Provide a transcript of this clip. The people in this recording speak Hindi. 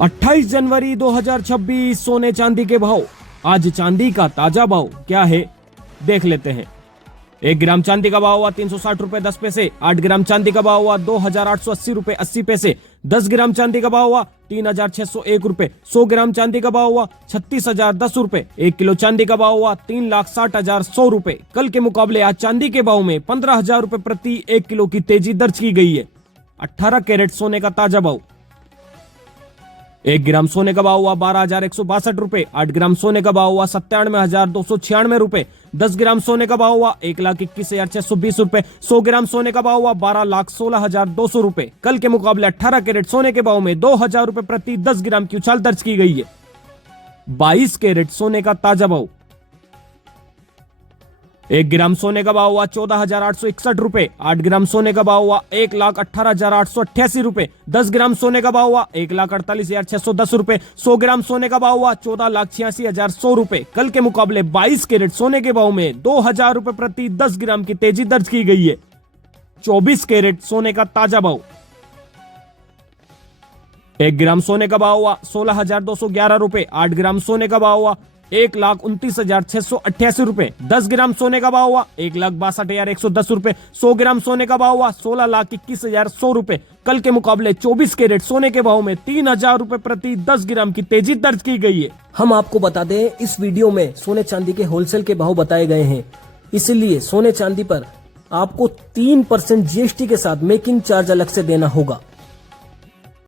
28 जनवरी 2026 सोने चांदी के भाव। आज चांदी का ताजा भाव क्या है देख लेते हैं। 1 ग्राम चांदी का भाव हुआ 360 रुपए 10 पैसे। 8 ग्राम चांदी का भाव हुआ 2880 रुपए 80 पैसे। 10 ग्राम चांदी का भाव हुआ 3601 रुपए। 100 ग्राम चांदी का भाव हुआ 36,010 रुपए। 1 किलो चांदी का भाव हुआ 3,60,100 रुपए। कल के मुकाबले आज चांदी के भाव में 15,000 रुपए प्रति 1 किलो की तेजी दर्ज की गई है। 18 कैरेट सोने का ताजा भाव। 1 ग्राम सोने का भाव हुआ 12,162 रुपए। 8 ग्राम सोने का भाव हुआ 97,296 रुपए। 10 ग्राम सोने का भाव हुआ 1,21,620 रुपए। 100 ग्राम सोने का भाव हुआ 12,16,200 रुपए। कल के मुकाबले 18 कैरेट सोने के भाव में 2,000 रुपए प्रति 10 ग्राम की उछाल दर्ज की गई है। 22 कैरेट सोने का ताजा भाव। 1 ग्राम सोने का भाव हुआ 14,861 रुपए। 8 ग्राम सोने का भाव हुआ 1,18,888 रुपए। 10 ग्राम सोने का भाव हुआ 1,48,610 रुपए। 100 ग्राम सोने का भाव हुआ 14,86,100 रुपए। कल के मुकाबले 22 कैरेट सोने के भाव में 2,000 रुपए प्रति 10 ग्राम की तेजी दर्ज की गई है। 24 कैरेट सोने का ताजा भाव। 1 ग्राम सोने का भाव हुआ 16,211 रुपए। 8 ग्राम सोने का भाव हुआ 1,29,688 रुपए। 10 ग्राम सोने का भाव हुआ 1,62,110 रुपए। 100 ग्राम सोने का भाव हुआ 16,21,100 रुपए। कल के मुकाबले 24 कैरेट सोने के भाव में 3,000 रुपए प्रति 10 ग्राम की तेजी दर्ज की गई है। हम आपको बता दें, इस वीडियो में सोने चांदी के होलसेल के भाव बताए गए हैं, इसलिए सोने चांदी पर आपको 3% जीएसटी के साथ मेकिंग चार्ज अलग से देना होगा।